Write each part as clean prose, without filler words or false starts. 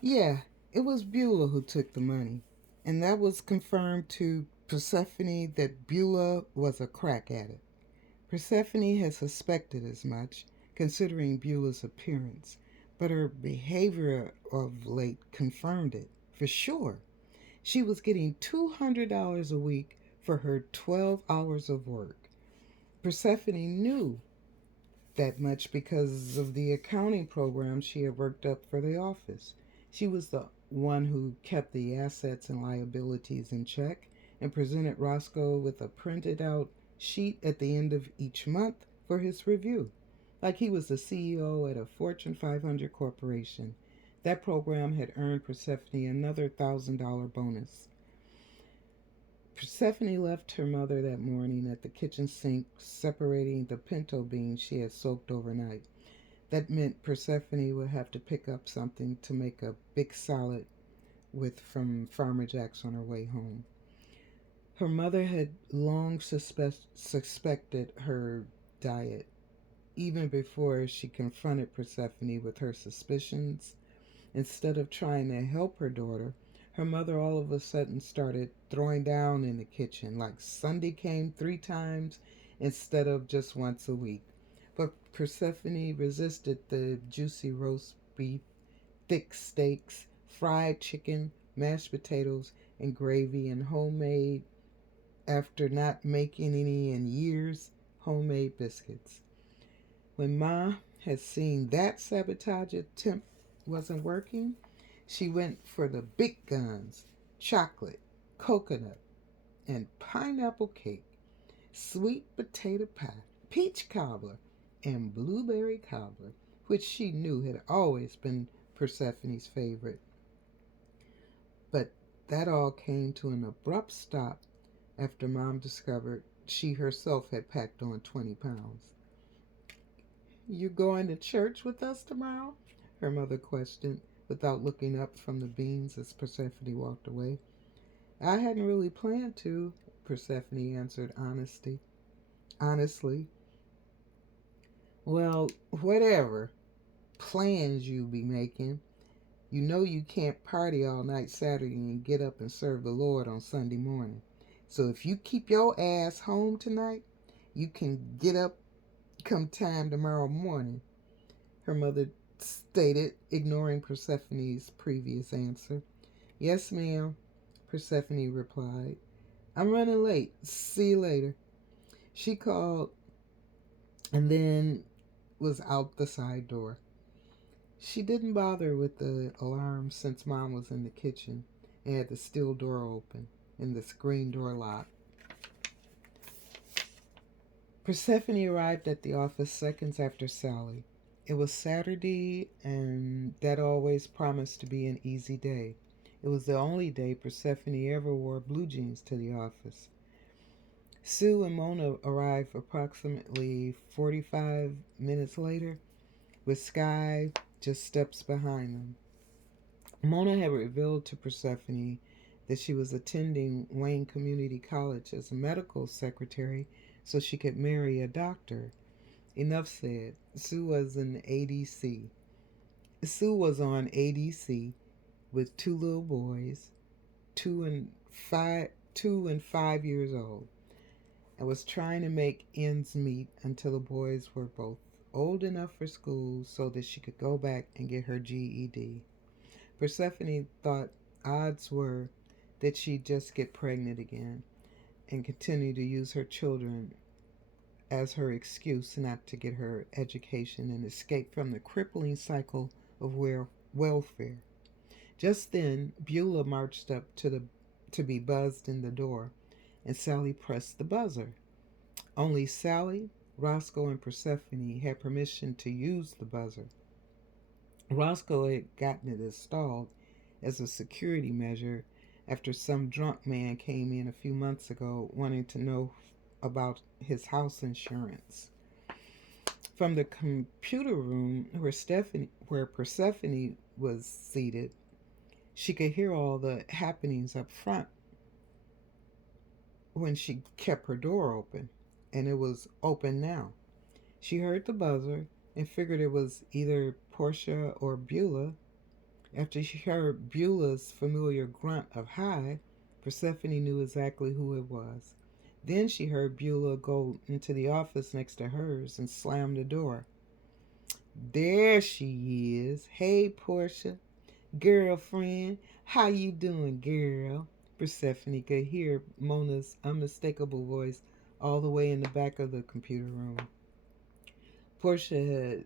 Yeah, it was Beulah who took the money, and that was confirmed to Persephone that Beulah was a crack addict. Persephone had suspected as much, considering Beulah's appearance, but her behavior of late confirmed it, for sure. She was getting $200 a week for her 12 hours of work. Persephone knew that much because of the accounting program she had worked up for the office. She was the one who kept the assets and liabilities in check and presented Roscoe with a printed out sheet at the end of each month for his review, like he was the CEO at a Fortune 500 corporation. That program had earned Persephone another $1,000 bonus. Persephone left her mother that morning at the kitchen sink, separating the pinto beans she had soaked overnight. That meant Persephone would have to pick up something to make a big salad with from Farmer Jack's on her way home. Her mother had long suspected her diet, even before she confronted Persephone with her suspicions. Instead of trying to help her daughter, her mother all of a sudden started throwing down in the kitchen, like Sunday came 3 times instead of just once a week. But Persephone resisted the juicy roast beef, thick steaks, fried chicken, mashed potatoes, and gravy, and homemade, after not making any in years, homemade biscuits. When Ma had seen that sabotage attempt wasn't working, she went for the big guns: chocolate, coconut, and pineapple cake, sweet potato pie, peach cobbler, and blueberry cobbler, which she knew had always been Persephone's favorite. But that all came to an abrupt stop after Mom discovered she herself had packed on 20 pounds. "You going to church with us tomorrow?" her mother questioned, without looking up from the beans as Persephone walked away. "I hadn't really planned to," Persephone answered honestly. "Well, whatever plans you be making, you know you can't party all night Saturday and get up and serve the Lord on Sunday morning. So if you keep your ass home tonight, you can get up come time tomorrow morning," her mother stated, ignoring Persephone's previous answer. "Yes, ma'am," Persephone replied. "I'm running late. See you later." She called and then was out the side door. She didn't bother with the alarm since Mom was in the kitchen and had the steel door open and the screen door locked. Persephone arrived at the office seconds after Sally. It was Saturday, and that always promised to be an easy day. It was the only day Persephone ever wore blue jeans to the office. Sue and Mona arrived approximately 45 minutes later, with Sky just steps behind them. Mona had revealed to Persephone that she was attending Wayne Community College as a medical secretary so she could marry a doctor. Enough said. Sue was on ADC with 2 little boys, 2 and 5 years old, and was trying to make ends meet until the boys were both old enough for school so that she could go back and get her GED. Persephone thought odds were that she'd just get pregnant again and continue to use her children as her excuse not to get her education and escape from the crippling cycle of welfare. Just then, Beulah marched up to be buzzed in the door, and Sally pressed the buzzer. Only Sally, Roscoe, and Persephone had permission to use the buzzer. Roscoe had gotten it installed as a security measure after some drunk man came in a few months ago wanting to know about his house insurance. From the computer room where Persephone was seated, she could hear all the happenings up front when she kept her door open, and it was open now. She heard the buzzer and figured it was either Portia or Beulah. After she heard Beulah's familiar grunt of hi, Persephone knew exactly who it was. Then she heard Beulah go into the office next to hers and slam the door. There she is. Hey, Portia. Girlfriend, how you doing, girl? Persephone could hear Mona's unmistakable voice all the way in the back of the computer room. Portia had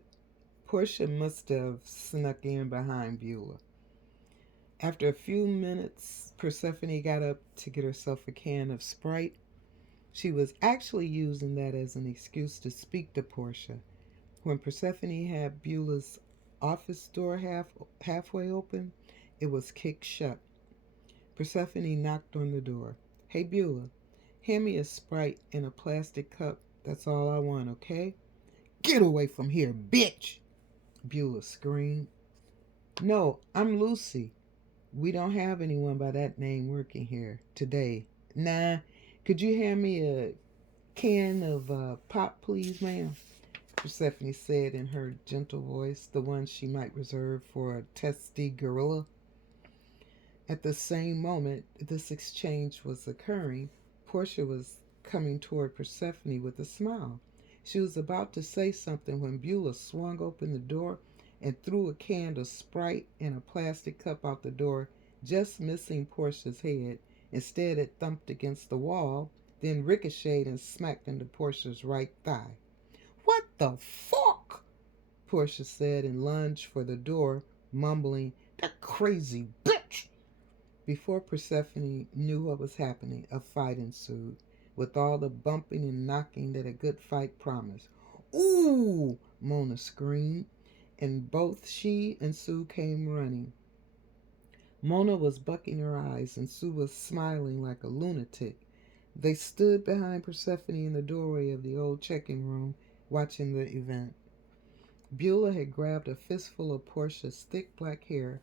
Portia must have snuck in behind Beulah. After a few minutes, Persephone got up to get herself a can of Sprite. She was actually using that as an excuse to speak to Portia. When Persephone had Beulah's office door halfway open, it was kicked shut. Persephone knocked on the door. Hey, Beulah, hand me a Sprite in a plastic cup. That's all I want, okay? Get away from here, bitch! Beulah screamed. No, I'm Lucy. We don't have anyone by that name working here today. Nah, could you hand me a can of pop, please, ma'am? Persephone said in her gentle voice, the one she might reserve for a testy gorilla. At the same moment this exchange was occurring, Portia was coming toward Persephone with a smile. She was about to say something when Beulah swung open the door and threw a can of Sprite in a plastic cup out the door, just missing Portia's head. Instead, it thumped against the wall, then ricocheted and smacked into Portia's right thigh. What the fuck? Portia said and lunged for the door, mumbling, that crazy bitch! Before Persephone knew what was happening, a fight ensued, with all the bumping and knocking that a good fight promised. Ooh! Mona screamed, and both she and Sue came running. Mona was bucking her eyes, and Sue was smiling like a lunatic. They stood behind Persephone in the doorway of the old checking room, watching the event. Beulah had grabbed a fistful of Portia's thick black hair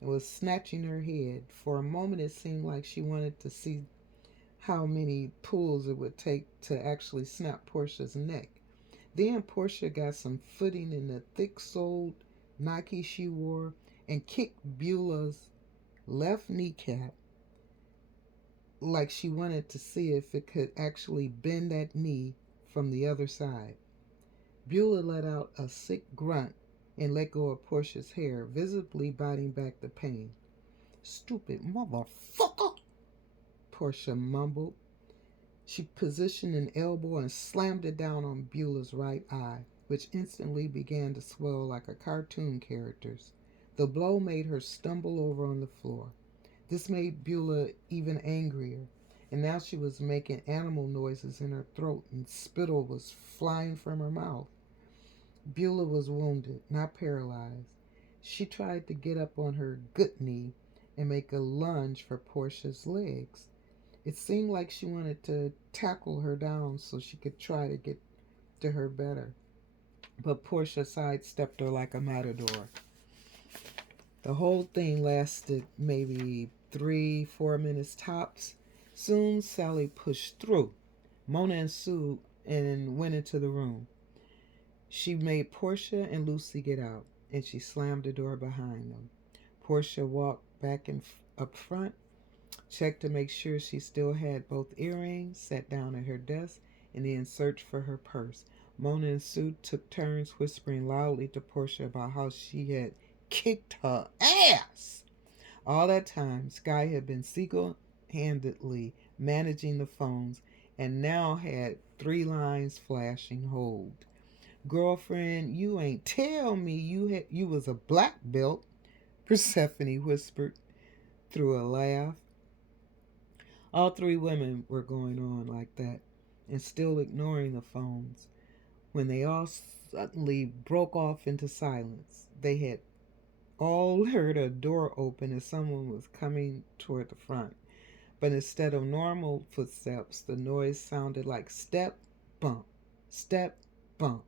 and was snatching her head. For a moment it seemed like she wanted to see how many pulls it would take to actually snap Portia's neck. Then Portia got some footing in the thick-soled Nike she wore and kicked Beulah's left kneecap like she wanted to see if it could actually bend that knee from the other side. Beulah let out a sick grunt and let go of Portia's hair, visibly biting back the pain. Stupid motherfucker, Portia mumbled. She positioned an elbow and slammed it down on Beulah's right eye, which instantly began to swell like a cartoon character's. The blow made her stumble over on the floor. This made Beulah even angrier, and now she was making animal noises in her throat and spittle was flying from her mouth. Beulah was wounded, not paralyzed. She tried to get up on her good knee and make a lunge for Portia's legs. It seemed like she wanted to tackle her down so she could try to get to her better. But Portia sidestepped her like a matador. The whole thing lasted maybe 3-4 minutes tops. Soon Sally pushed through. Mona and Sue and went into the room. She made Portia and Lucy get out, and she slammed the door behind them. Portia walked back up front, checked to make sure she still had both earrings, sat down at her desk, and then searched for her purse. Mona and Sue took turns whispering loudly to Portia about how she had kicked her ass. All that time, Sky had been single-handedly managing the phones and now had 3 lines flashing hold. Girlfriend, you ain't tell me you was a black belt, Persephone whispered through a laugh. All 3 women were going on like that and still ignoring the phones when they all suddenly broke off into silence. They had all heard a door open as someone was coming toward the front, but instead of normal footsteps, the noise sounded like step, bump, step, bump.